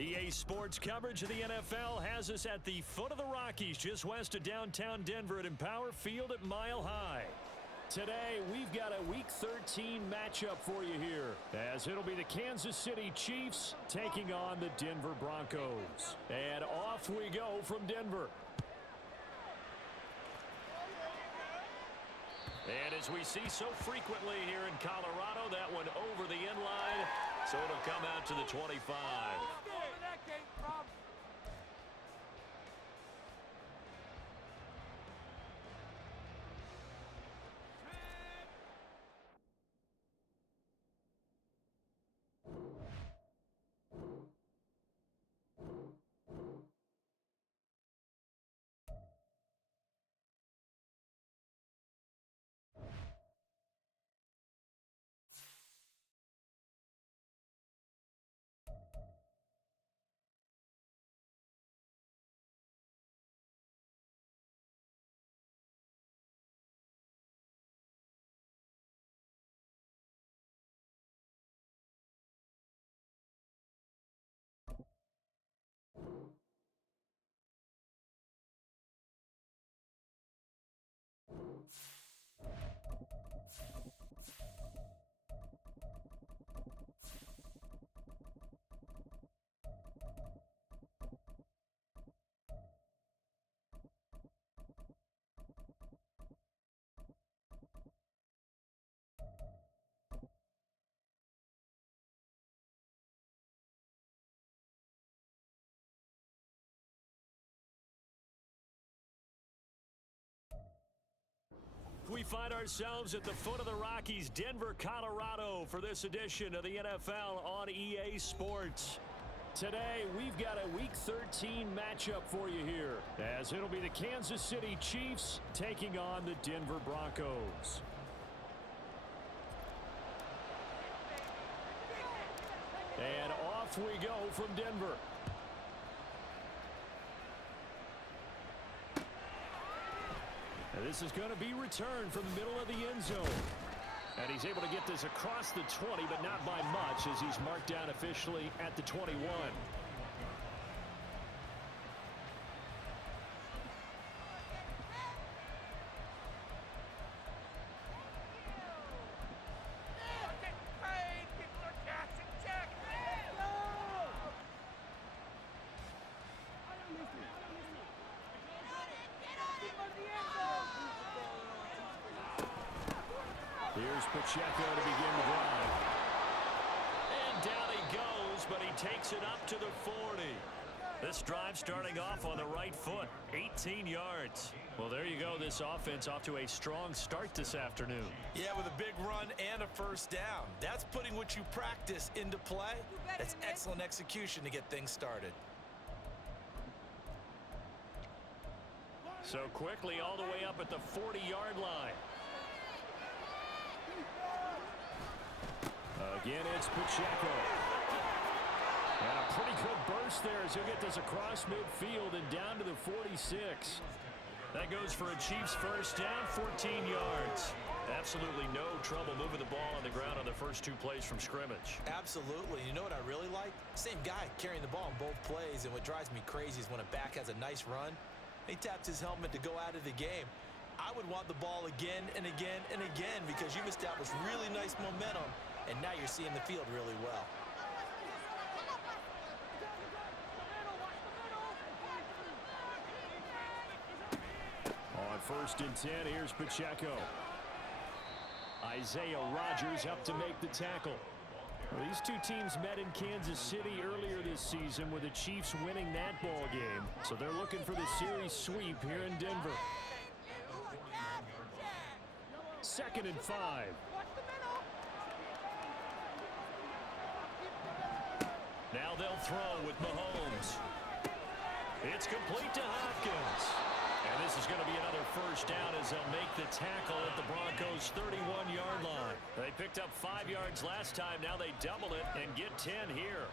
EA Sports coverage of the NFL has us at the foot of the Rockies, just west of downtown Denver at Empower Field at Mile High. Today, we've got a Week 13 matchup for you here, as it'll be the Kansas City Chiefs taking on the Denver Broncos. And off we go from Denver. And as we see so frequently here in Colorado, that one over the end line, so it'll come out to the 25. We find ourselves at the foot of the Rockies, Denver, Colorado, for this edition of the NFL on EA Sports. Today, we've got a Week 13 matchup for you here, as it'll be the Kansas City Chiefs taking on the Denver Broncos. And off we go from Denver. And this is going to be returned from the middle of the end zone. And he's able to get this across the 20, but not by much, as he's marked down officially at the 21. Here's Pacheco to begin the drive. And down he goes, but he takes it up to the 40. This drive starting off on the right foot, 18 yards. Well, there you go. This offense off to a strong start this afternoon. Yeah, with a big run and a first down. That's putting what you practice into play. That's excellent execution to get things started. So quickly all the way up at the 40-yard line. Again, it's Pacheco. And a pretty good burst there as he'll get this across midfield and down to the 46. That goes for a Chiefs first down, 14 yards. Absolutely no trouble moving the ball on the ground on the first two plays from scrimmage. Absolutely. You know what I really like? Same guy carrying the ball in both plays, and what drives me crazy is when a back has a nice run, he taps his helmet to go out of the game. I would want the ball again and again and again because you've established really nice momentum, and now you're seeing the field really well. On 1st and 10, here's Pacheco. Isaiah Rodgers up to make the tackle. Well, these two teams met in Kansas City earlier this season with the Chiefs winning that ball game. So they're looking for the series sweep here in Denver. 2nd and 5. Now they'll throw with Mahomes. It's complete to Hopkins. And this is going to be another first down as they'll make the tackle at the Broncos' 31-yard line. They picked up 5 yards last time. Now they double it and get 10 here.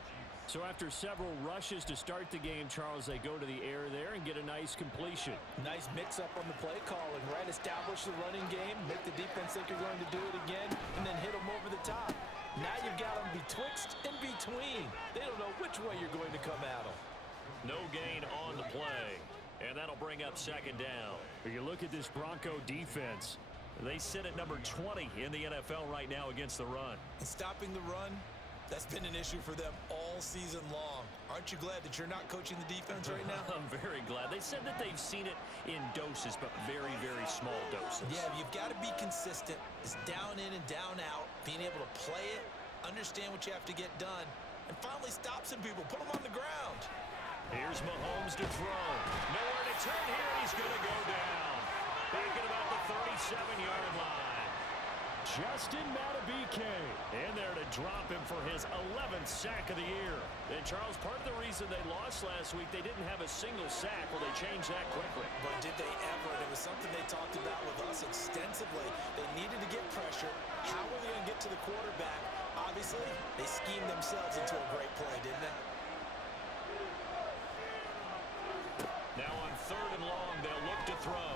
So after several rushes to start the game, Charles, they go to the air there and get a nice completion. Nice mix-up on the play calling, right? Establish the running game, make the defense think you're going to do it again, and then hit them over the top. Now you've got them betwixt and between. They don't know which way you're going to come at them. No gain on the play. And that'll bring up 2nd down. If you look at this Bronco defense, they sit at number 20 in the NFL right now against the run. And stopping the run, that's been an issue for them all season long. Aren't you glad that you're not coaching the defense right now? I'm very glad. They said that they've seen it in doses, but very, very small doses. Yeah, you've got to be consistent. It's down in and down out, being able to play it, understand what you have to get done, and finally stop some people, put them on the ground. Here's Mahomes to throw. Nowhere to turn here. He's going to go down. Back at about the 37-yard line. Justin Madubuike in there to drop him for his 11th sack of the year. And, Charles, part of the reason they lost last week, they didn't have a single sack. Well, they changed that quickly. But did they ever? And it was something they talked about with us extensively. They needed to get pressure. How were they going to get to the quarterback? Obviously, they schemed themselves into a great play, didn't they? Now on 3rd and long, they'll look to throw.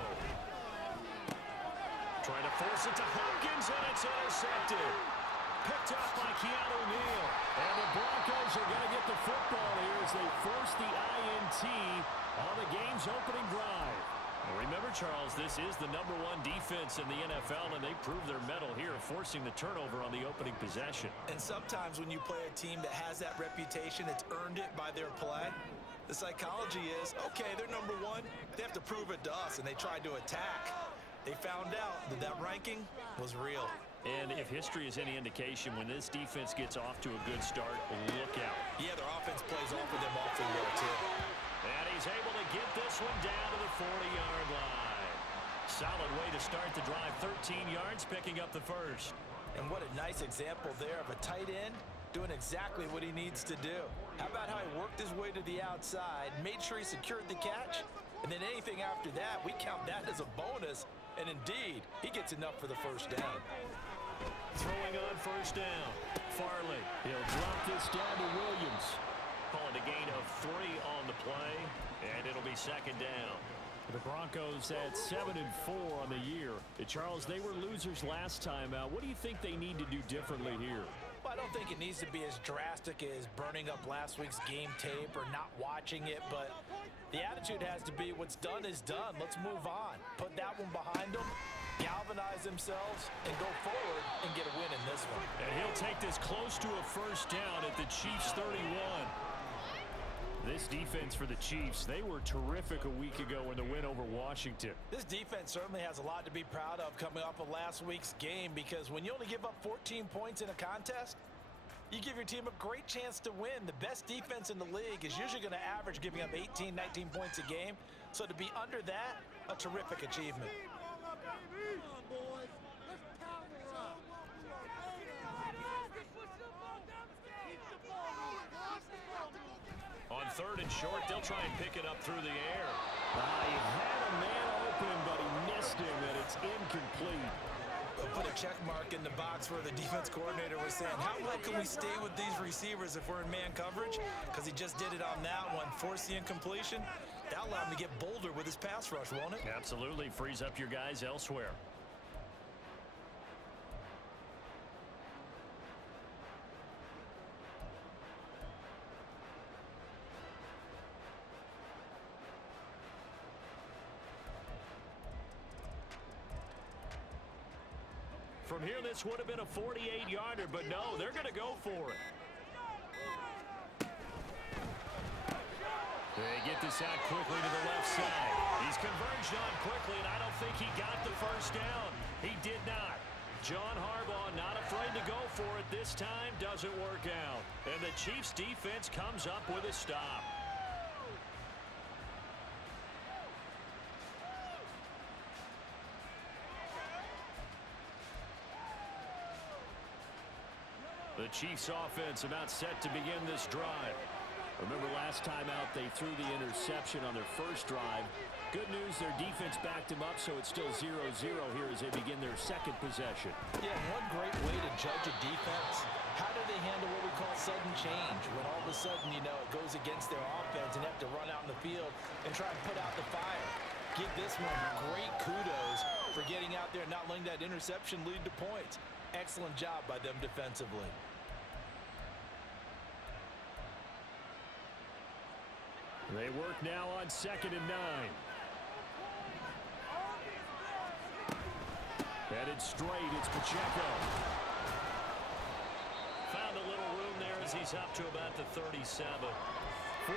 Trying to force it to Hopkins, and it's intercepted. Picked up by Keanu Neal. And the Broncos are going to get the football here as they force the INT on the game's opening drive. Remember, Charles, this is the #1 defense in the NFL, and they prove their mettle here, forcing the turnover on the opening possession. And sometimes when you play a team that has that reputation, it's earned it by their play. The psychology is, okay, they're #1. They have to prove it to us, and they tried to attack. They found out that that ranking was real. And if history is any indication, when this defense gets off to a good start, look out. Yeah, their offense plays off of them awfully well, too. And he's able to get this one down to the 40-yard line. Solid way to start the drive, 13 yards, picking up the first. And what a nice example there of a tight end doing exactly what he needs to do. How about how he worked his way to the outside, made sure he secured the catch, and then anything after that, we count that as a bonus. And indeed, he gets enough for the first down. Throwing on 1st down. Farley. He'll drop this down to Williams. Calling a gain of 3 on the play, and it'll be 2nd down. The Broncos at 7-4 on the year. Charles, they were losers last time out. What do you think they need to do differently here? Well, I don't think it needs to be as drastic as burning up last week's game tape or not watching it, but the attitude has to be what's done is done. Let's move on. Put that one behind them, galvanize themselves, and go forward and get a win in this one. And he'll take this close to a first down at the Chiefs' 31. This defense for the Chiefs, they were terrific a week ago in the win over Washington. This defense certainly has a lot to be proud of coming off of last week's game, because when you only give up 14 points in a contest, you give your team a great chance to win. The best defense in the league is usually going to average giving up 18, 19 points a game. So to be under that, a terrific achievement. On 3rd and short, they'll try and pick it up through the air. He had a man open, but he missed him, and it's incomplete. Put a check mark in the box where the defense coordinator was saying, how well can we stay with these receivers if we're in man coverage? Because he just did it on that one, forced the incompletion. That'll allow him to get bolder with his pass rush, won't it? Absolutely. Frees up your guys elsewhere. From here, this would have been a 48-yarder, but no, they're going to go for it. They get this out quickly to the left side. He's converged on quickly, and I don't think he got the first down. He did not. John Harbaugh not afraid to go for it this time. Doesn't work out. And the Chiefs' defense comes up with a stop. The Chiefs offense about set to begin this drive. Remember last time out they threw the interception on their first drive. Good news, their defense backed them up, so it's still 0-0 here as they begin their second possession. Yeah, one great way to judge a defense. How do they handle what we call sudden change? When all of a sudden, you know, it goes against their offense and have to run out in the field and try and put out the fire. Give this one great kudos for getting out there and not letting that interception lead to points. Excellent job by them defensively. They work now on 2nd and 9. Headed straight, it's Pacheco. Found a little room there as he's up to about the 37. 43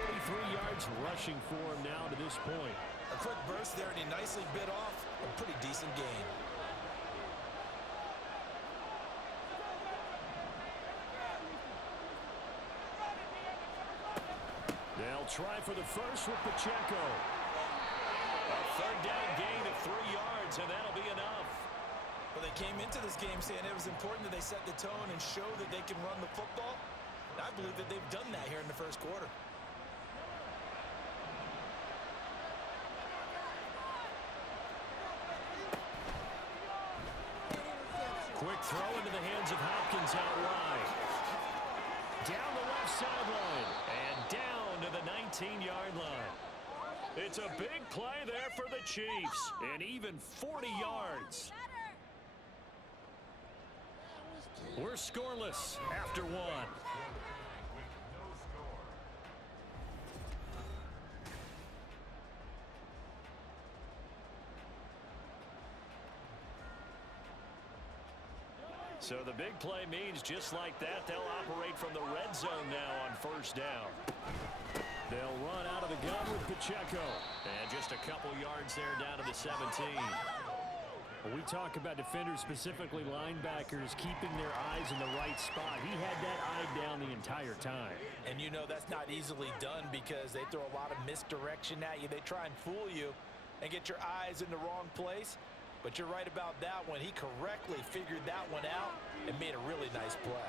yards rushing for him now to this point. A quick burst there, and he nicely bit off a pretty decent gain. They'll try for the first with Pacheco. A 3rd down gain of 3 yards, and that'll be enough. Well, they came into this game saying it was important that they set the tone and show that they can run the football. And I believe that they've done that here in the first quarter. Quick throw into the hands of Hopkins out wide. Down the left sideline and down to the 19-yard line. It's a big play there for the Chiefs, and even 40 yards. We're scoreless after one. So the big play means just like that, they'll operate from the red zone now on 1st down. They'll run out of the gun with Pacheco. And just a couple yards there down to the 17. When we talk about defenders, specifically linebackers, keeping their eyes in the right spot. He had that eye down the entire time. And you know that's not easily done because they throw a lot of misdirection at you. They try and fool you and get your eyes in the wrong place. But you're right about that one. He correctly figured that one out and made a really nice play.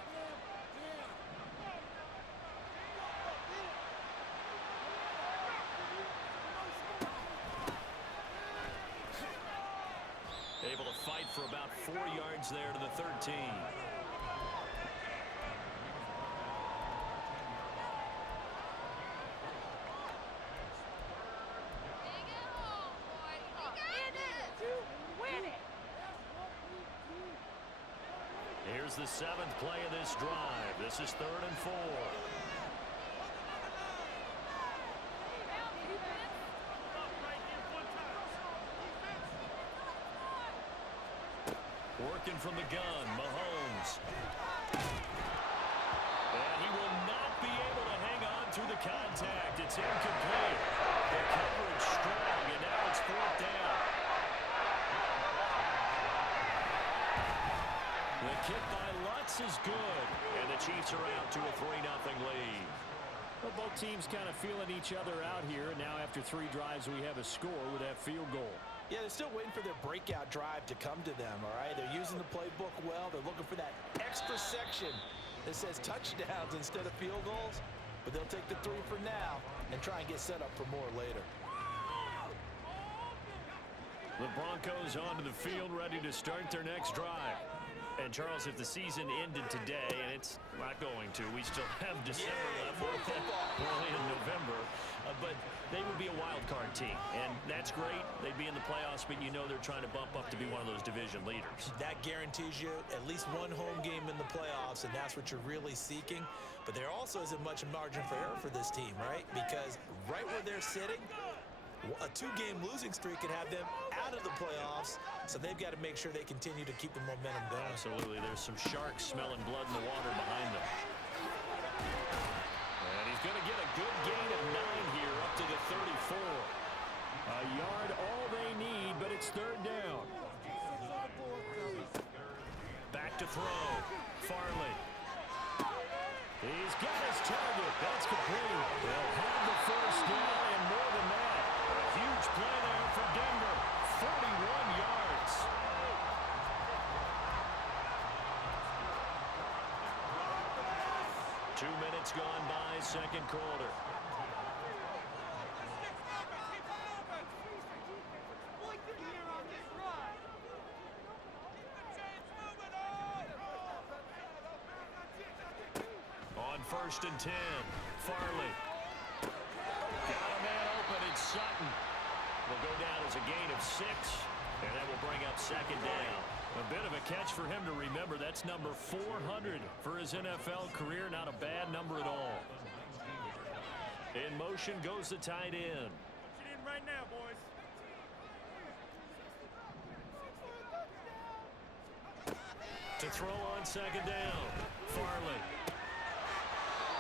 Able to fight for about 4 yards there to the 13. Here's the 7th play of this drive. This is 3rd and 4. Working from the gun, Mahomes. And he will not be able to hang on through the contact. It's incomplete. The coverage strong, and now it's fourth down. The kick by Lutz is good, and the Chiefs are out to a 3-0 lead. Well, both teams kind of feeling each other out here. And now after 3 drives, we have a score with that field goal. Yeah, they're still waiting for their breakout drive to come to them, all right? They're using the playbook well. They're looking for that extra section that says touchdowns instead of field goals. But they'll take the 3 for now and try and get set up for more later. The Broncos onto the field, ready to start their next drive. And, Charles, if the season ended today, and it's not going to, we still have December left, early in November, but they would be a wild card team, and that's great. They'd be in the playoffs, but you know they're trying to bump up to be one of those division leaders. That guarantees you at least one home game in the playoffs, and that's what you're really seeking. But there also isn't much margin for error for this team, right? Because right where they're sitting, a 2-game losing streak could have them out of the playoffs, so they've got to make sure they continue to keep the momentum going. Absolutely. There's some sharks smelling blood in the water behind them. And he's going to get a good gain of 9 here up to the 34. A yard all they need, but it's 3rd down. Back to throw. Farley. He's got his target. That's complete. They'll have the first down and more than that. Huge play there for Denver. 41 yards. Two minutes gone by, second quarter. On 1st and 10, Farley. Got a man open, it's Sutton. Will go down as a gain of 6, and that will bring up 2nd down. A bit of a catch for him to remember. That's number 400 for his NFL career. Not a bad number at all. In motion goes the tight end. Get in right now, boys. To throw on 2nd down. Farley.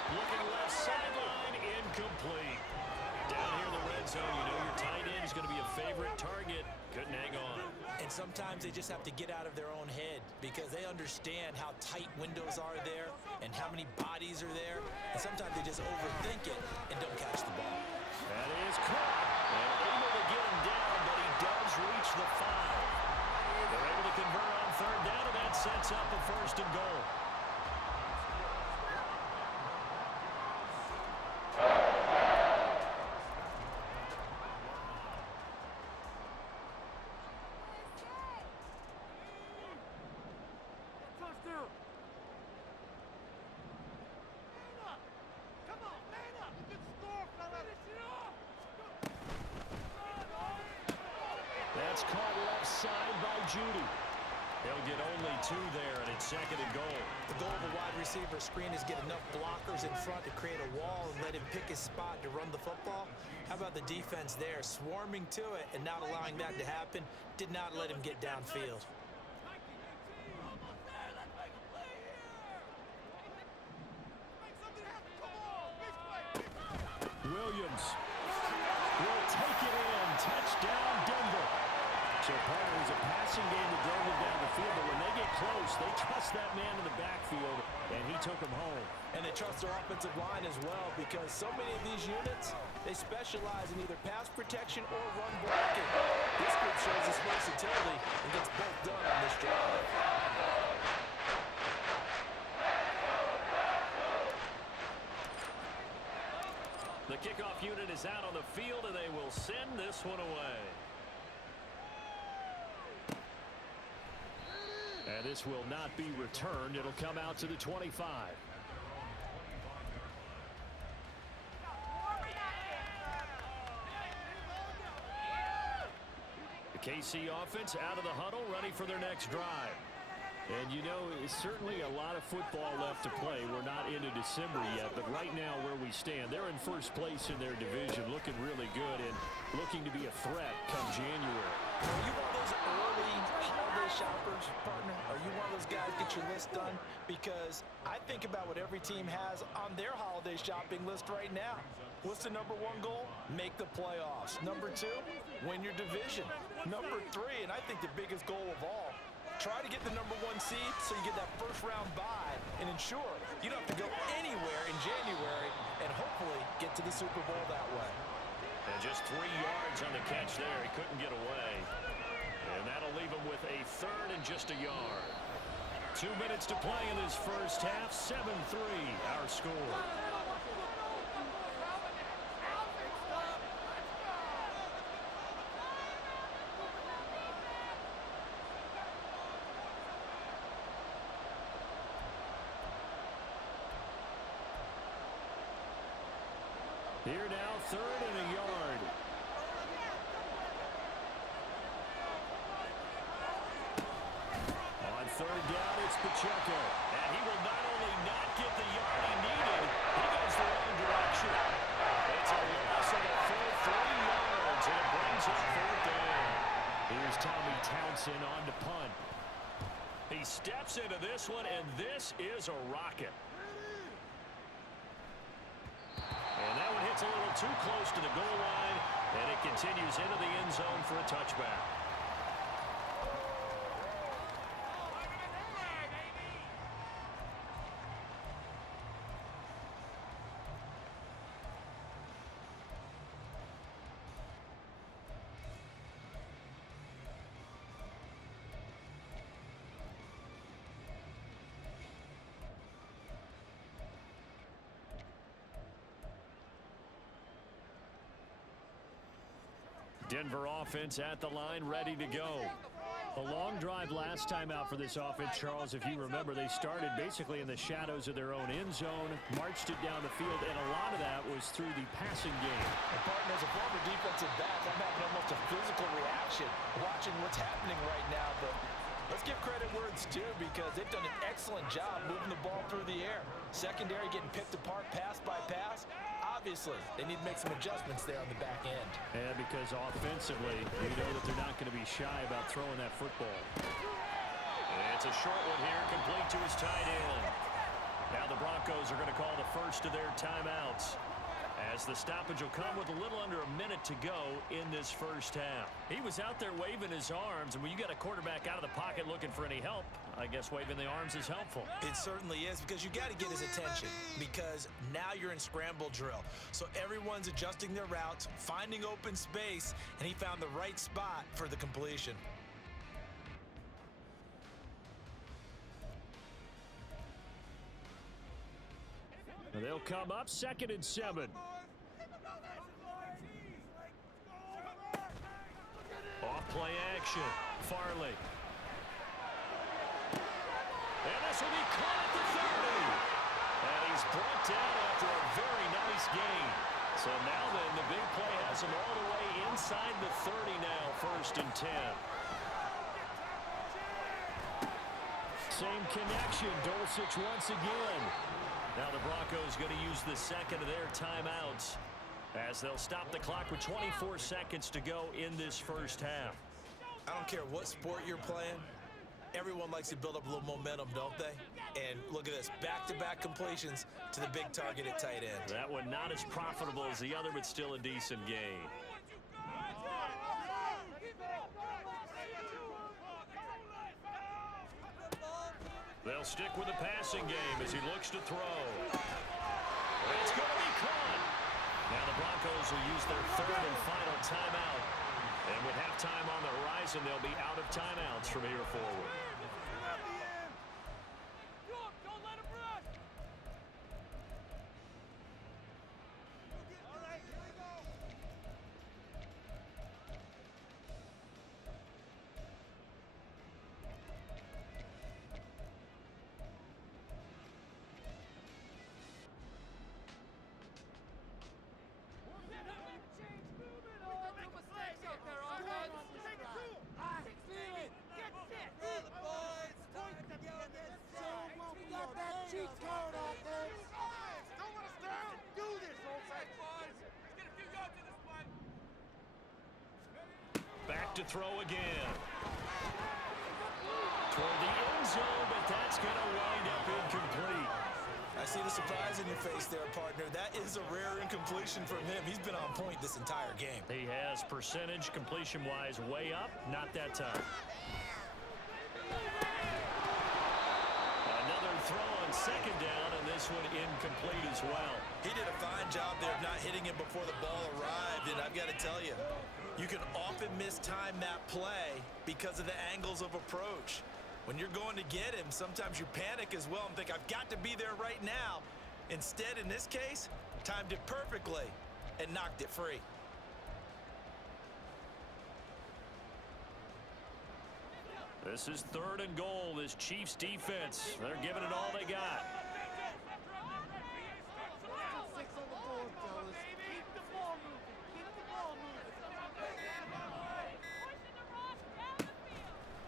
Looking left sideline, incomplete. Down here in the red zone, you know your tight end is going to be a favorite target. Couldn't hang on. And sometimes they just have to get out of their own head because they understand how tight windows are there and how many bodies are there. And sometimes they just overthink it and don't catch the ball. That is caught. And able to get him down, but he does reach the 5. They're able to convert on 3rd down, and that sets up a 1st and goal. That's caught left side by Judy. They'll get only 2 there, and it's 2nd and goal. The goal of a wide receiver screen is get enough blockers in front to create a wall and let him pick his spot to run the football. How about the defense there, swarming to it and not allowing that to happen? Did not let him get downfield. Williams will take it in. Touchdown, Denver. So part of it was a passing game that drove them down the field, but when they get close, they trust that man in the backfield, and he took them home. And they trust their offensive line as well because so many of these units, they specialize in either pass protection or run blocking. This group shows its versatility and gets both done on this drive. The kickoff unit is out on the field, and they will send this one away. And this will not be returned. It'll come out to the 25. The KC offense out of the huddle, ready for their next drive. And you know, it's certainly a lot of football left to play. We're not into December yet, but right now where we stand, they're in first place in their division, looking really good and looking to be a threat come January. Are you one of those early holiday shoppers, partner? Are you one of those guys get your list done? Because I think about what every team has on their holiday shopping list right now. What's the number one goal? Make the playoffs. Number two, win your division. Number three, and I think the biggest goal of all, try to get the number one seed so you get that first round bye and ensure you don't have to go anywhere in January and hopefully get to the Super Bowl that way. And just 3 yards on the catch there. He couldn't get away. And that'll leave him with a third and just a yard. 2 minutes to play in this first half. 7-3 our score. Here now, third and a yard. On third down, it's Pacheco. And he will not only not get the yard he needed, he goes the wrong direction. It's a loss of a full 3 yards, and it brings up fourth down. Here's Tommy Townsend on to punt. He steps into this one, and this is a rocket. And that one hits a little too close to the goal line, and it continues into the end zone for a touchback. Denver offense at the line, ready to go. A long drive last time out for this offense, Charles. If you remember, they started basically in the shadows of their own end zone, marched it down the field, and a lot of that was through the passing game. And Barton, as a former defensive back, I'm having almost a physical reaction watching what's happening right now. But let's give credit where it's due, because they've done an excellent job moving the ball through the air. Secondary getting picked apart pass by pass. Obviously, they need to make some adjustments there on the back end. And because offensively, we know that they're not going to be shy about throwing that football. And it's a short one here, complete to his tight end. Now the Broncos are going to call the first of their timeouts, as the stoppage will come with a little under a minute to go in this first half. He was out there waving his arms, and when you got a quarterback out of the pocket looking for any help, I guess waving the arms is helpful. It certainly is, because you got to get his attention, because now you're in scramble drill. So everyone's adjusting their routes, finding open space, and he found the right spot for the completion. They'll come up 2nd and 7. Off play action. Farley. And this will be caught at the 30. And he's brought down after a very nice gain. So now then, the big play has him all the way inside the 30 now, 1st and 10. Same connection. Dulcich once again. Now the Broncos going to use the second of their timeouts, as they'll stop the clock with 24 seconds to go in this first half. I don't care what sport you're playing. Everyone likes to build up a little momentum, don't they? And look at this, back-to-back completions to the big target at tight end. That one not as profitable as the other, but still a decent gain. They'll stick with the passing game as he looks to throw. It's going to be caught. Now the Broncos will use their third and final timeout. And with halftime on the horizon, they'll be out of timeouts from here forward. Back to throw again. Toward the end zone, but that's going see the surprise in your face there, partner. That is a rare incompletion from him. He's been on point this entire game. He has percentage completion-wise way up. Not that time. Another throw on second down, and this one incomplete as well. He did a fine job there of not hitting him before the ball arrived, and I've got to tell you, you can often mistime that play because of the angles of approach. When you're going to get him, sometimes you panic as well and think, I've got to be there right now. Instead, in this case, timed it perfectly and knocked it free. This is 3rd and goal, this Chiefs defense. They're giving it all they got.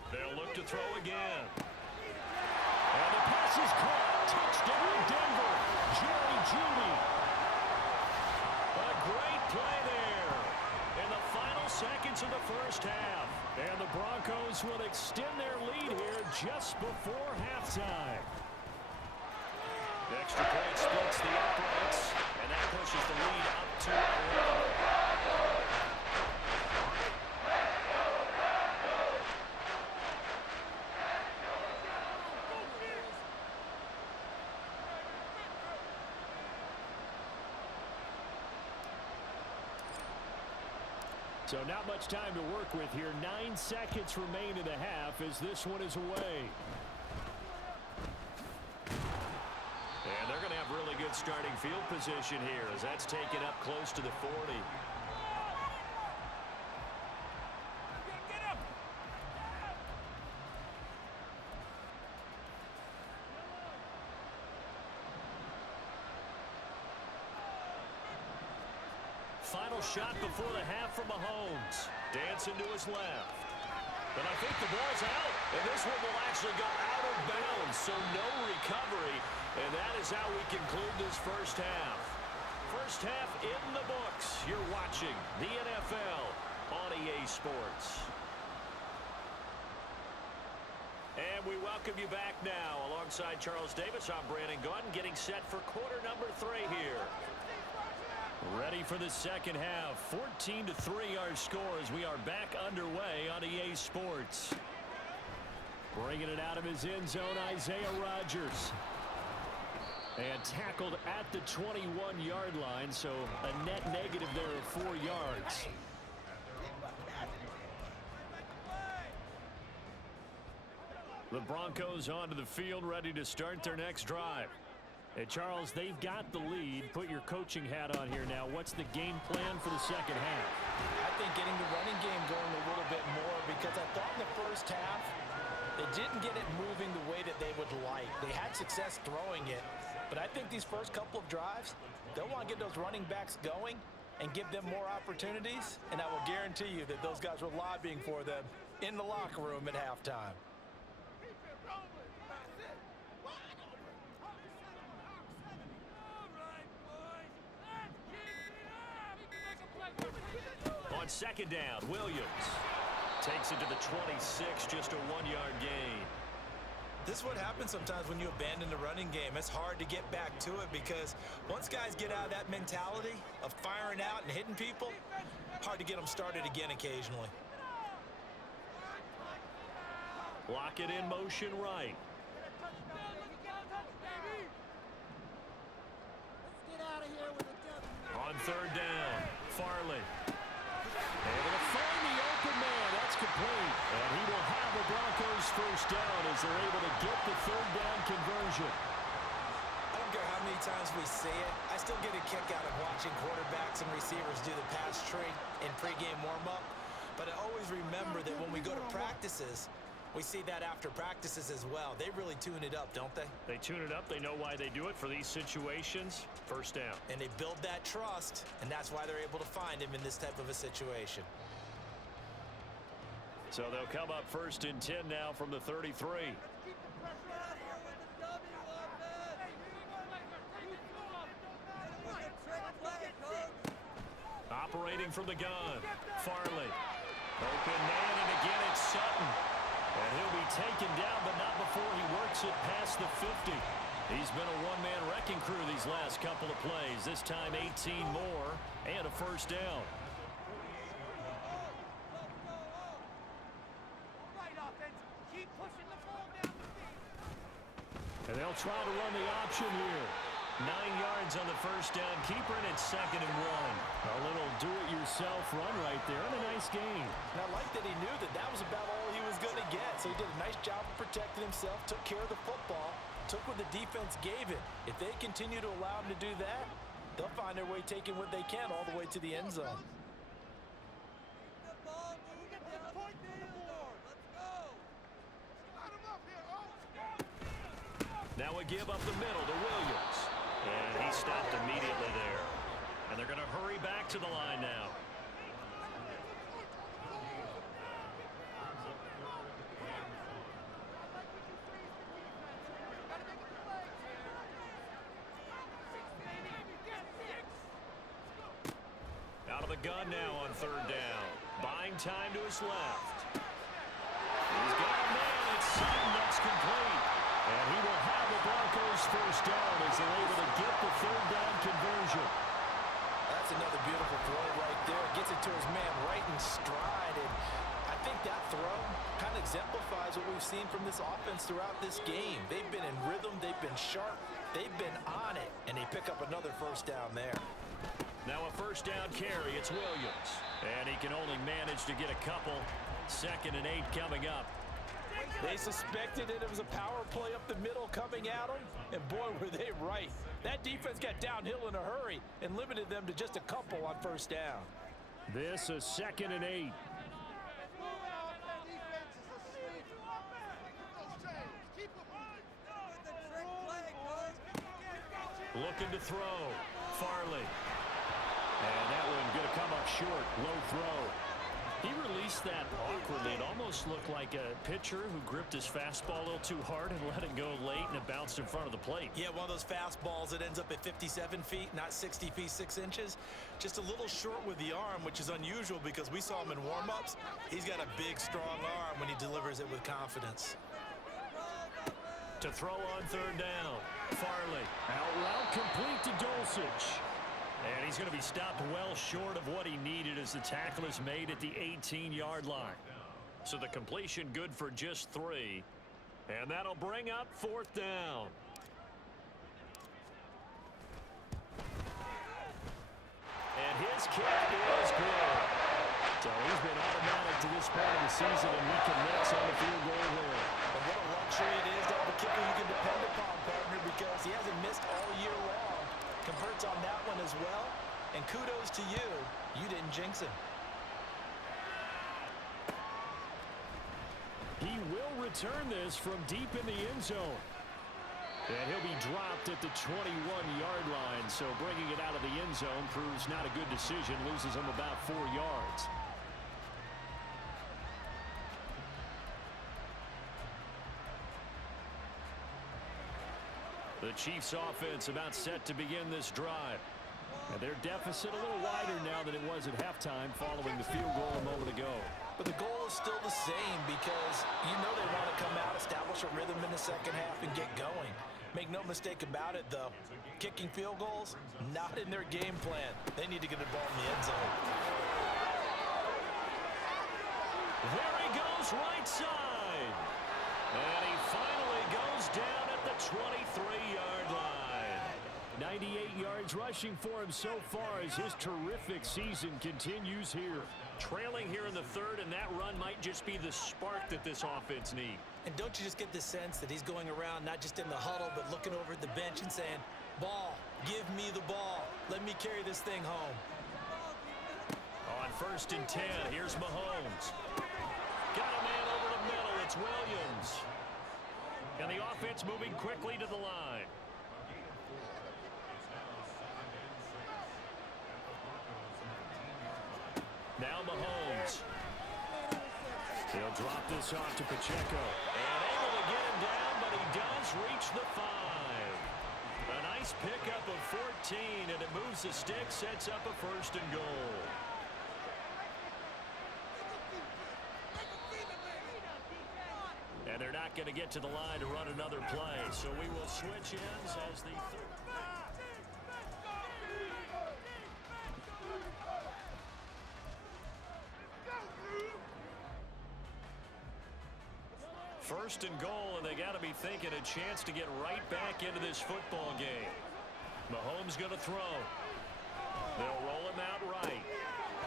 They'll look to throw again. And the pass is caught. Touchdown, Denver. Jerry Jeudy. A great play there in the final seconds of the first half. And the Broncos will extend their lead here just before halftime. Extra point splits the uprights, and that pushes the lead up to 11. So not much time to work with here. 9 seconds remain in the half as this one is away. And they're going to have really good starting field position here as that's taken up close to the 40. Final shot before the half from Mahomes. Dancing to his left. But I think the ball's out. And this one will actually go out of bounds. So no recovery. And that is how we conclude this first half. First half in the books. You're watching the NFL on EA Sports. And we welcome you back now. Alongside Charles Davis, I'm Brandon Gaudin, getting set for quarter number 3 here. Ready for the second half. 14-3 our score as we are back underway on EA Sports. Bringing it out of his end zone, Isaiah Rodgers. And tackled at the 21-yard line, so a net negative there of 4 yards. The Broncos onto the field, ready to start their next drive. Hey, Charles, they've got the lead. Put your coaching hat on here now. What's the game plan for the second half? I think getting the running game going a little bit more, because I thought in the first half they didn't get it moving the way that they would like. They had success throwing it, but I think these first couple of drives, they'll want to get those running backs going and give them more opportunities, and I will guarantee you that those guys were lobbying for them in the locker room at halftime. On second down, Williams takes it to the 26, just a 1-yard gain. This is what happens sometimes when you abandon the running game. It's hard to get back to it because once guys get out of that mentality of firing out and hitting people, hard to get them started again occasionally. Lock it in motion right. On third down, Farley. Able to find the open man. That's complete. And he will have the Broncos first down as they're able to get the third down conversion. I don't care how many times we see it. I still get a kick out of watching quarterbacks and receivers do the pass tree in pregame warm-up. But I always remember that when we go to practices, we see that after practices as well. They really tune it up, don't they? They tune it up. They know why they do it for these situations. First down. And they build that trust, and that's why they're able to find him in this type of a situation. So they'll come up first and 10 now from the 33. Operating from the gun. Farley. Open man, and again it's Sutton. And he'll be taken down, but not before he works it past the 50. He's been a one-man wrecking crew these last couple of plays. This time 18 more and a first down. And they'll try to run the option here. 9 yards on the first down. Keeper, and it's 2nd and 1. A little do-it-yourself run right there, and a nice gain. And I like that he knew that that was about all he was going to get. So he did a nice job of protecting himself, took care of the football, took what the defense gave him. If they continue to allow him to do that, they'll find their way taking what they can all the way to the end zone. Now a give up the middle to Williams. And he stopped immediately there. And they're going to hurry back to the line now. Out of the gun now on 3rd down. Buying time to his left. He's got a man. It's Sutton. That's complete. And he will have the Broncos first down as they're able to get the 3rd down conversion. That's another beautiful throw right there. Gets it to his man right in stride. And I think that throw kind of exemplifies what we've seen from this offense throughout this game. They've been in rhythm. They've been sharp. They've been on it. And they pick up another first down there. Now a first down carry. It's Williams. And he can only manage to get a couple. 2nd and 8 coming up. They suspected that it was a power play up the middle coming at them, and boy, were they right. That defense got downhill in a hurry and limited them to just a couple on first down. This is 2nd and 8. Looking to throw. Farley. And that one going to come up short. Low throw. He released that awkwardly. It almost looked like a pitcher who gripped his fastball a little too hard and let it go late, and it bounced in front of the plate. Yeah, one of those fastballs that ends up at 57 feet, not 60 feet 6 inches. Just a little short with the arm, which is unusual because we saw him in warm-ups. He's got a big, strong arm when he delivers it with confidence. To throw on 3rd down. Farley. Out route complete to Dulcich. And he's going to be stopped well short of what he needed as the tackle is made at the 18-yard line. So the completion good for just 3. And that'll bring up 4th down. And his kick is good. So he's been automatic to this point of the season, and he connects on the field goal there. But what a luxury it is to have a kicker you can depend upon, partner, because he hasn't missed all year long. Converts on that one as well, and kudos to you. You didn't jinx him. He will return this from deep in the end zone. And he'll be dropped at the 21-yard line, so bringing it out of the end zone proves not a good decision, loses him about 4 yards. The Chiefs offense about set to begin this drive. And their deficit a little wider now than it was at halftime following the field goal a moment ago. But the goal is still the same because you know they want to come out, establish a rhythm in the second half, and get going. Make no mistake about it, though. Kicking field goals, not in their game plan. They need to get the ball in the end zone. There he goes, right side. And he finally goes down at the 23-yard line. 98 yards rushing for him so far as his terrific season continues here. Trailing here in the 3rd, and that run might just be the spark that this offense needs. And don't you just get the sense that he's going around not just in the huddle, but looking over at the bench and saying, ball, give me the ball. Let me carry this thing home. On 1st and 10, here's Mahomes. Got a man over the middle. It's Williams. And the offense moving quickly to the line. Now Mahomes. He'll drop this off to Pacheco. And able to get him down, but he does reach the 5. A nice pickup of 14, and it moves the stick, sets up a 1st and goal. And they're not going to get to the line to run another play. So we will switch ends as the third. First and goal, and they got to be thinking a chance to get right back into this football game. Mahomes going to throw. They'll roll him out right.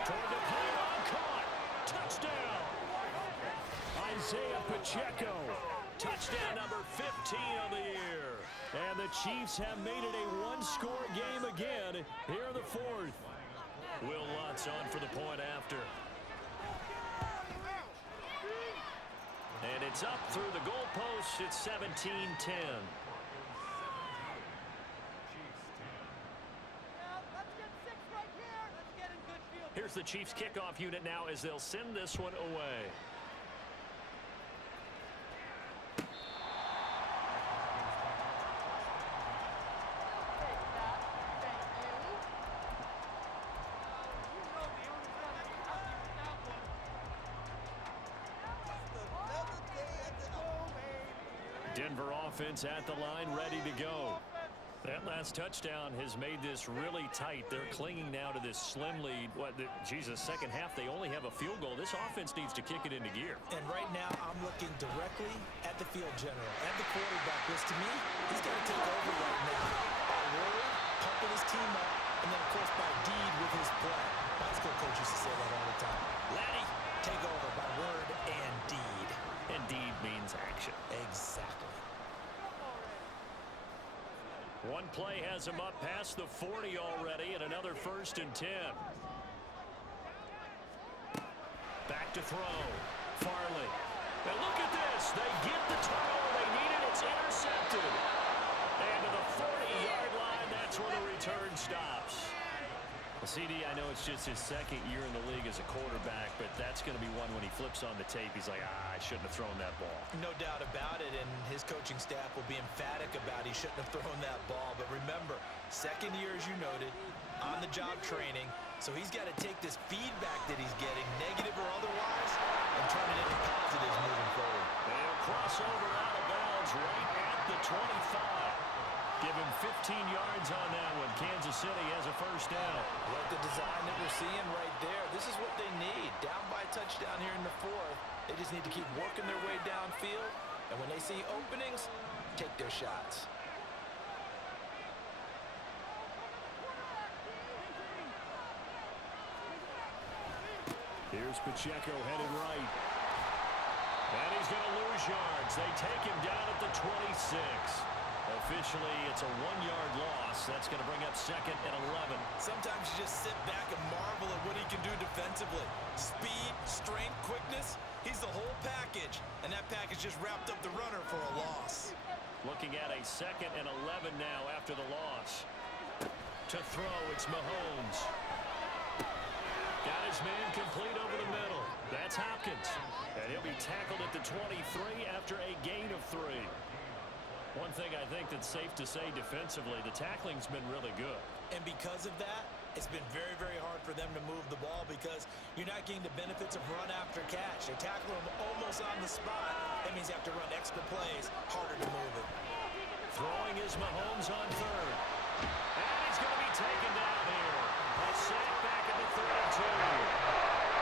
Toward the pylon, caught. Touchdown. Isaiah Pacheco. Touchdown number 15 of the year. And the Chiefs have made it a one-score game again here in the fourth. Will Lutz on for the point after. And it's up through the goalposts. It's 17-10. Here's the Chiefs kickoff unit now as they'll send this one away. Denver offense at the line, ready to go. That last touchdown has made this really tight. They're clinging now to this slim lead. Second half, they only have a field goal. This offense needs to kick it into gear. And right now, I'm looking directly at the field general, at the quarterback, which to me, he's got to take over right now. By word, pumping his team up, and then, of course, by deed with his play. My high school coach used to say that all the time. Laddie, take over by word and deed. And deed means action. Exactly. One play has him up past the 40 already, and another 1st and 10. Back to throw. Farley. And look at this. They get the turnover they needed. It's intercepted. And to the 40-yard line, that's where the return stops. CD, I know it's just his second year in the league as a quarterback, but that's going to be one when he flips on the tape. He's like, I shouldn't have thrown that ball. No doubt about it, and his coaching staff will be emphatic about he shouldn't have thrown that ball. But remember, second year, as you noted, on-the-job training, so he's got to take this feedback that he's getting, negative or otherwise, and turn it into positives moving forward. They'll cross over out of bounds right at the 25. Give him 15 yards on that one. Kansas City has a first down. Like the design that we're seeing right there. This is what they need. Down by a touchdown here in the fourth. They just need to keep working their way downfield. And when they see openings, take their shots. Here's Pacheco headed right. And he's going to lose yards. They take him down at the 26. Officially, it's a 1-yard loss. That's going to bring up 2nd and 11. Sometimes you just sit back and marvel at what he can do defensively. Speed, strength, quickness. He's the whole package. And that package just wrapped up the runner for a loss. Looking at a 2nd and 11 now after the loss. To throw, it's Mahomes. Got his man complete over the middle. That's Hopkins. And he'll be tackled at the 23 after a gain of 3. One thing I think that's safe to say defensively, the tackling's been really good. And because of that, it's been very, very hard for them to move the ball because you're not getting the benefits of run after catch. They tackle him almost on the spot. That means you have to run extra plays, harder to move it. Throwing is Mahomes on 3rd. And he's going to be taken down here. A sack back at the 32.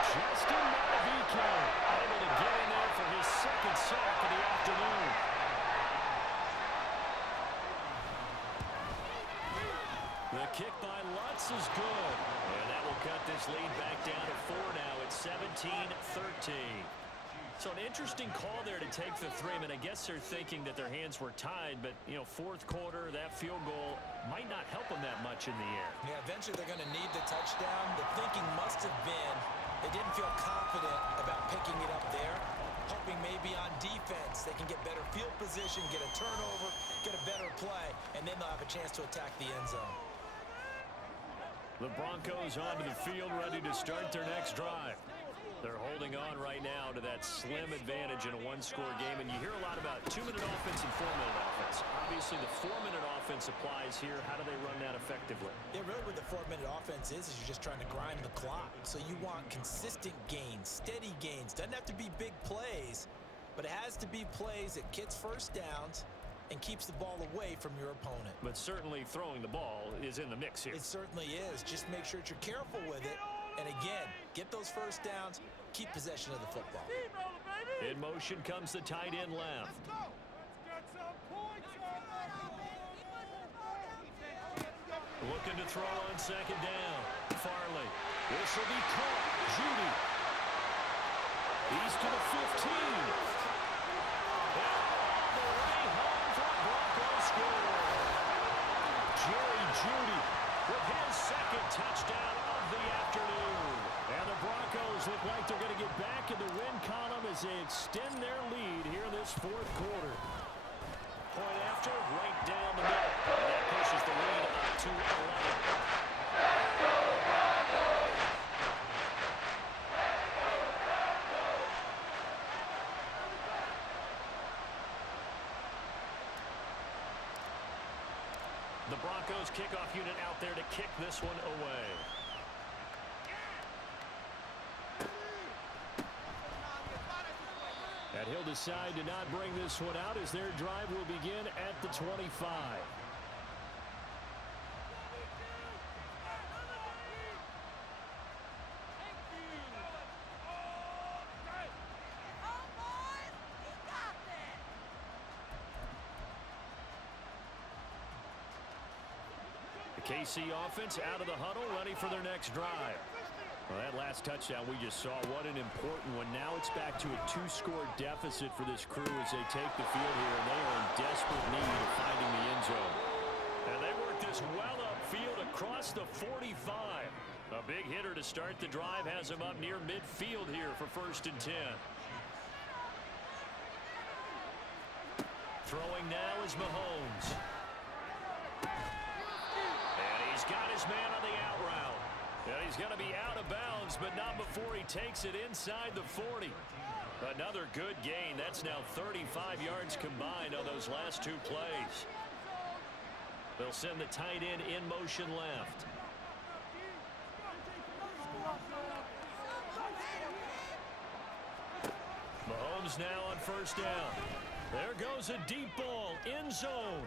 Justin Maravika able to get in there for his 2nd sack of the afternoon. The kick by Lutz is good. And that will cut this lead back down to 4 now. It's 17-13. So an interesting call there to take the 3. I mean, I guess they're thinking that their hands were tied, but, you know, 4th quarter, that field goal might not help them that much in the air. Yeah, eventually they're going to need the touchdown. The thinking must have been they didn't feel confident about picking it up there, hoping maybe on defense they can get better field position, get a turnover, get a better play, and then they'll have a chance to attack the end zone. The Broncos onto the field, ready to start their next drive. They're holding on right now to that slim advantage in a 1-score game, and you hear a lot about 2-minute offense and 4-minute offense. Obviously, the 4-minute offense applies here. How do they run that effectively? Yeah, really what the 4-minute offense is you're just trying to grind the clock. So you want consistent gains, steady gains. Doesn't have to be big plays, but it has to be plays that gets first downs and keeps the ball away from your opponent. But certainly throwing the ball is in the mix here. It certainly is. Just make sure that you're careful with it. And again, get those first downs, keep possession of the football. In motion comes the tight end left. Looking to throw on second down. Farley. This will be caught. Judy. He's to the 15. All the way home for a Broncos score. Jerry Judy with his second touchdown of the afternoon. And the Broncos look like they're going to get back in the win column as they extend their lead here in this fourth quarter. Point after, right down the middle. And that pushes the lead up to 11. The Broncos kickoff unit out there to kick this one away. And he'll decide to not bring this one out as their drive will begin at the 25. The KC offense out of the huddle, ready for their next drive. Well, that last touchdown we just saw, what an important one. Now it's back to a 2-score deficit for this crew as they take the field here, and they are in desperate need of finding the end zone. And they work this well upfield across the 45. A big hitter to start the drive has him up near midfield here for 1st and 10. Throwing now is Mahomes. And he's got his man on the out route. And he's going to be out of bounds, but not before he takes it inside the 40. Another good gain. That's now 35 yards combined on those last 2 plays. They'll send the tight end in motion left. Mahomes now on 1st down. There goes a deep ball, end zone.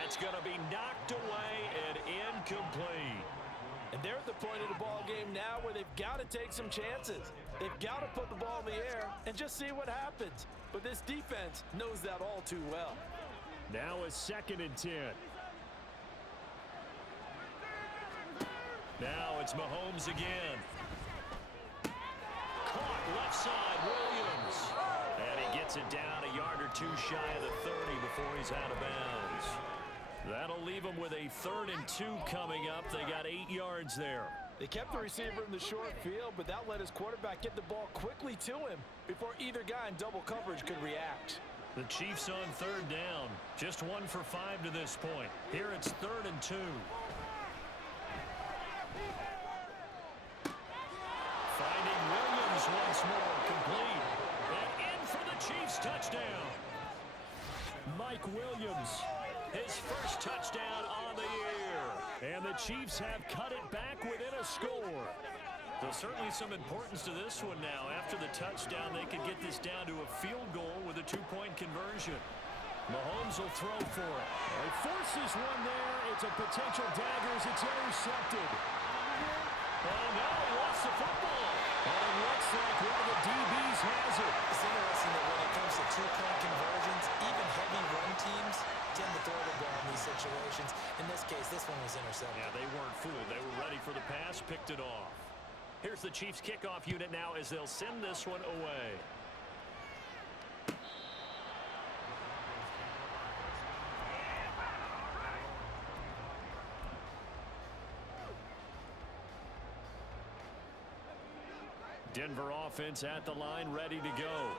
That's going to be knocked away and incomplete. And they're at the point of the ball game now where they've got to take some chances. They've got to put the ball in the air and just see what happens. But this defense knows that all too well. Now a 2nd and 10. Now it's Mahomes again. Caught left side, Williams. And he gets it down a yard or 2 shy of the 30 before he's out of bounds. That'll leave them with a 3rd and 2 coming up. They got 8 yards there. They kept the receiver in the short field, but that let his quarterback get the ball quickly to him before either guy in double coverage could react. The Chiefs on 3rd down. Just 1 for 5 to this point. Here it's 3rd and 2. Finding Williams once more, complete. And in for the Chiefs touchdown. Mike Williams, his first touchdown on the year. And the Chiefs have cut it back within a score. There's certainly some importance to this one now. After the touchdown, they could get this down to a field goal with a 2-point conversion. Mahomes will throw for it. He forces one there. It's a potential dagger as it's intercepted. Oh, no, he lost the football. And it looks like one of the DBs has it. It's interesting that when it comes to 2-point conversions, even heavy run teams tend to throw the ball in these situations. In this case, this one was intercepted. Yeah, they weren't fooled. They were ready for the pass, picked it off. Here's the Chiefs kickoff unit now as they'll send this one away. Denver offense at the line, ready to go.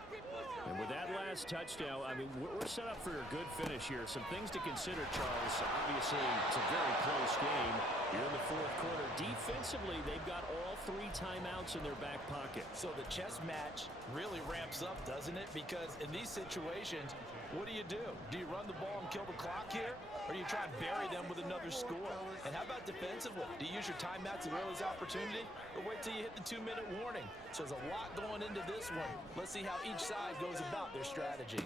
And with that last last touchdown, I mean, we're set up for a good finish here. Some things to consider, Charles. Obviously, it's a very close game. You're in the fourth quarter. Defensively, they've got all 3 timeouts in their back pocket. So the chess match really ramps up, doesn't it? Because in these situations, what do? Do you run the ball and kill the clock here? Or do you try and bury them with another score? And how about defensively? Do you use your timeouts as early as opportunity? Or wait till you hit the 2-minute warning? So there's a lot going into this one. Let's see how each side goes about their strategy.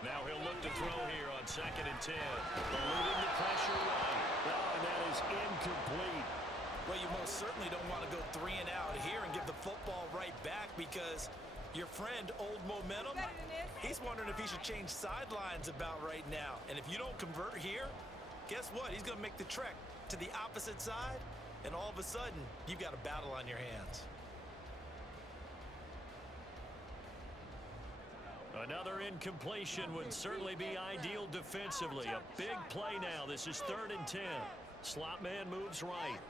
Now he'll look to throw here on 2nd and 10. Eluding the pressure right. Oh, and that is incomplete. Well, you most certainly don't want to go 3 and out here and give the football right back, because your friend, Old Momentum, he's wondering if he should change sidelines about right now. And if you don't convert here, guess what? He's going to make the trek to the opposite side, and all of a sudden, you've got a battle on your hands. Another incompletion would certainly be ideal defensively. A big play now. This is 3rd and 10. Slot man moves right.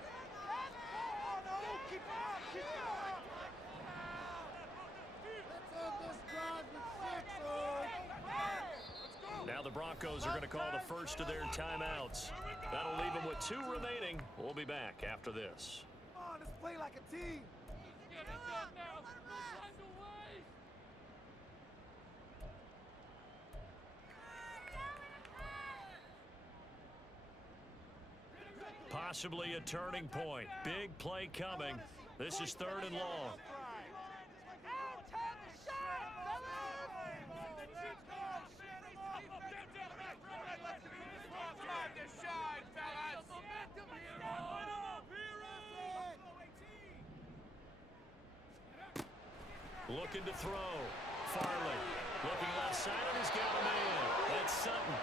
Now the Broncos are going to call the first of their timeouts. That'll leave them with 2 remaining. We'll be back after this. Come on, let's play like a team. Get it done now. Possibly a turning point. Big play coming. This is 3rd and long. Looking to throw. Farley looking left side, and he's got a man. That's Sutton.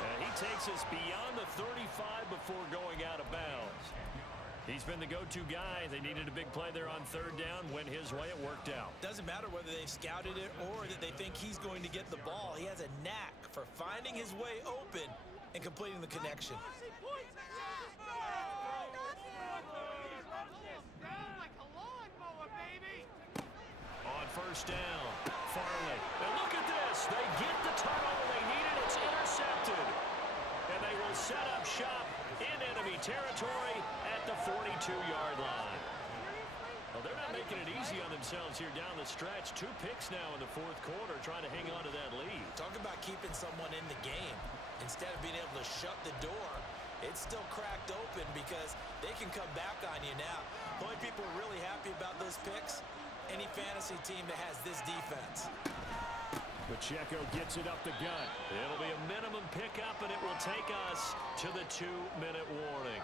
And he takes us beyond the 35 before going out of bounds. He's been the go-to guy. They needed a big play there on 3rd down. Went his way. It worked out. Doesn't matter whether they've scouted it or that they think he's going to get the ball. He has a knack for finding his way open and completing the connection. On 1st down, Farley. And look at this. They get the turnover they needed. It's intercepted. And they will set up shop in enemy territory at the 42-yard line. Well, they're not making it easy on themselves here down the stretch. 2 picks now in the 4th quarter, trying to hang on to that lead. Talk about keeping someone in the game. Instead of being able to shut the door, it's still cracked open because they can come back on you now. The only people really happy about those picks, any fantasy team that has this defense. Pacheco gets it up the gut. It'll be a minimum pickup, and it will take us to the 2-minute warning.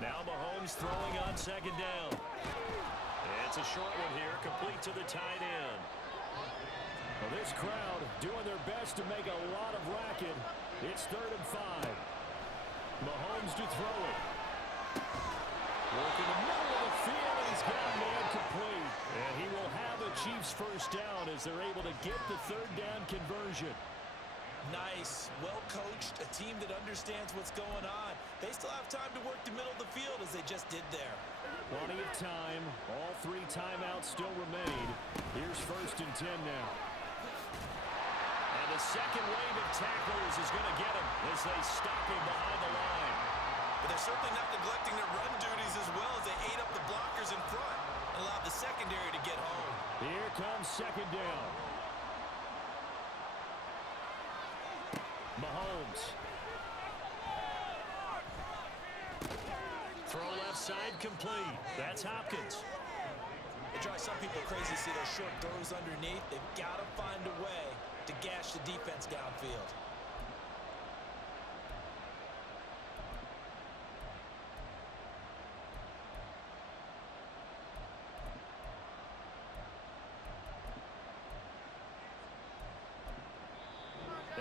Now Mahomes throwing on 2nd down. It's a short one here, complete to the tight end. Well, this crowd doing their best to make a lot of racket. It's 3rd and 5. Mahomes to throw it. Working the middle of the field, and he's got a man complete. And he will have a Chiefs 1st down as they're able to get the 3rd down conversion. Nice, well coached, a team that understands what's going on. They still have time to work the middle of the field as they just did there. Plenty of time. All 3 timeouts still remain. Here's 1st and 10 now. And the second wave of tacklers is going to get him as they stop him behind the line. But they're certainly not neglecting their run duties as well as they ate up the blockers in front and allowed the secondary to get home. Here comes 2nd down. Mahomes. Throw left side complete. That's Hopkins. It drives some people crazy to see those short throws underneath. They've got to find a way to gash the defense downfield.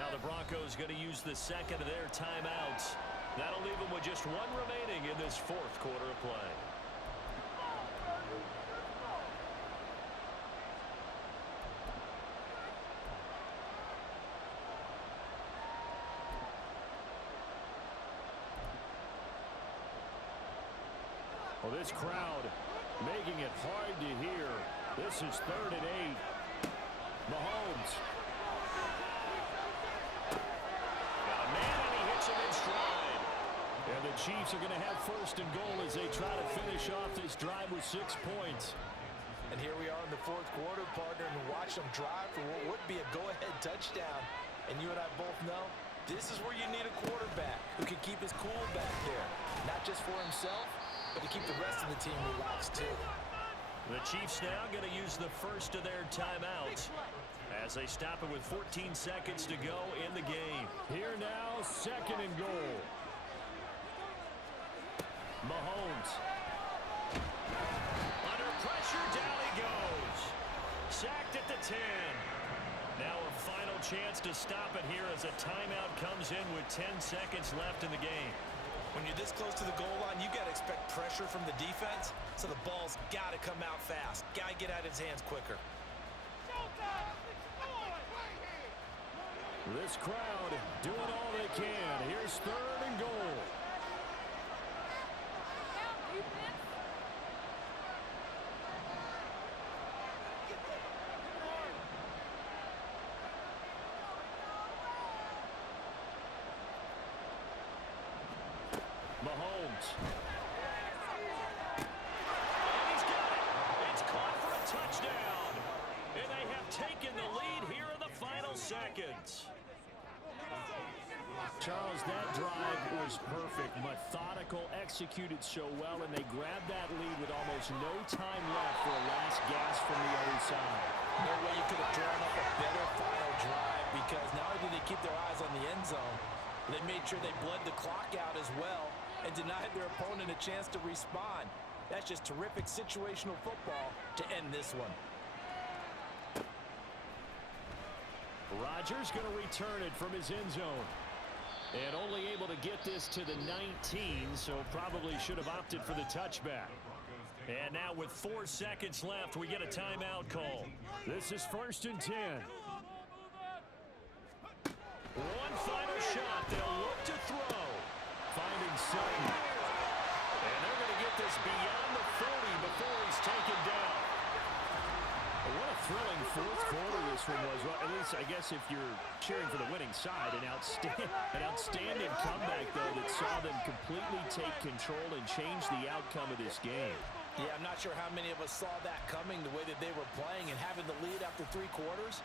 Now the Broncos going to use the second of their timeouts. That'll leave them with just one remaining in this fourth quarter of play. Well, this crowd making it hard to hear. This is 3rd and 8. Mahomes. Got a man, and he hits him in stride. And the Chiefs are going to have 1st and goal as they try to finish off this drive with 6 points. And here we are in the fourth quarter, partner, and watch them drive for what would be a go-ahead touchdown. And you and I both know this is where you need a quarterback who can keep his cool back there. Not just for himself, but to keep the rest of the team relaxed, too. The Chiefs now going to use the first of their timeouts as they stop it with 14 seconds to go in the game. Here now, 2nd and goal. Mahomes. Under pressure, down he goes. Sacked at the 10. Now a final chance to stop it here as a timeout comes in with 10 seconds left in the game. When you're this close to the goal line, you got to expect pressure from the defense, so the ball's got to come out fast. Got to get out of his hands quicker. This crowd doing all they can. Here's 3rd and goal. Mahomes. And he's got it. It's caught for a touchdown. And they have taken the lead here in the final seconds. Charles, that drive was perfect. Methodical, executed so well, and they grabbed that lead with almost no time left for a last gasp from the other side. No way you could have drawn up a better final drive, because not only did they keep their eyes on the end zone, they made sure they bled the clock out as well and denied their opponent a chance to respond. That's just terrific situational football to end this one. Rodgers going to return it from his end zone. And only able to get this to the 19, so probably should have opted for the touchback. And now with 4 seconds left, we get a timeout call. This is 1st and 10. One final shot. They'll look to throw. Finding Sutton. And they're going to get this beyond the 40 before he's taken down. What a thrilling fourth quarter this one was. Well, at least, I guess, if you're cheering for the winning side, an outstanding comeback, though, that saw them completely take control and change the outcome of this game. Yeah, I'm not sure how many of us saw that coming, the way that they were playing and having the lead after 3 quarters.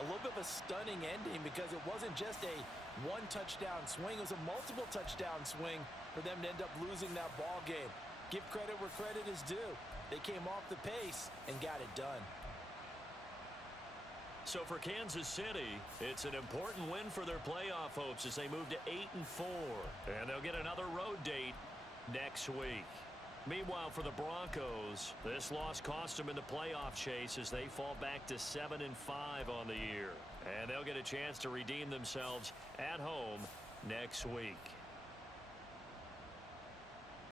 A little bit of a stunning ending, because it wasn't just a one-touchdown swing. It was a multiple touchdown swing for them to end up losing that ball game. Give credit where credit is due. They came off the pace and got it done. So for Kansas City, it's an important win for their playoff hopes as they move to 8-4. And they'll get another road date next week. Meanwhile, for the Broncos, this loss cost them in the playoff chase as they fall back to 7-5 on the year. And they'll get a chance to redeem themselves at home next week.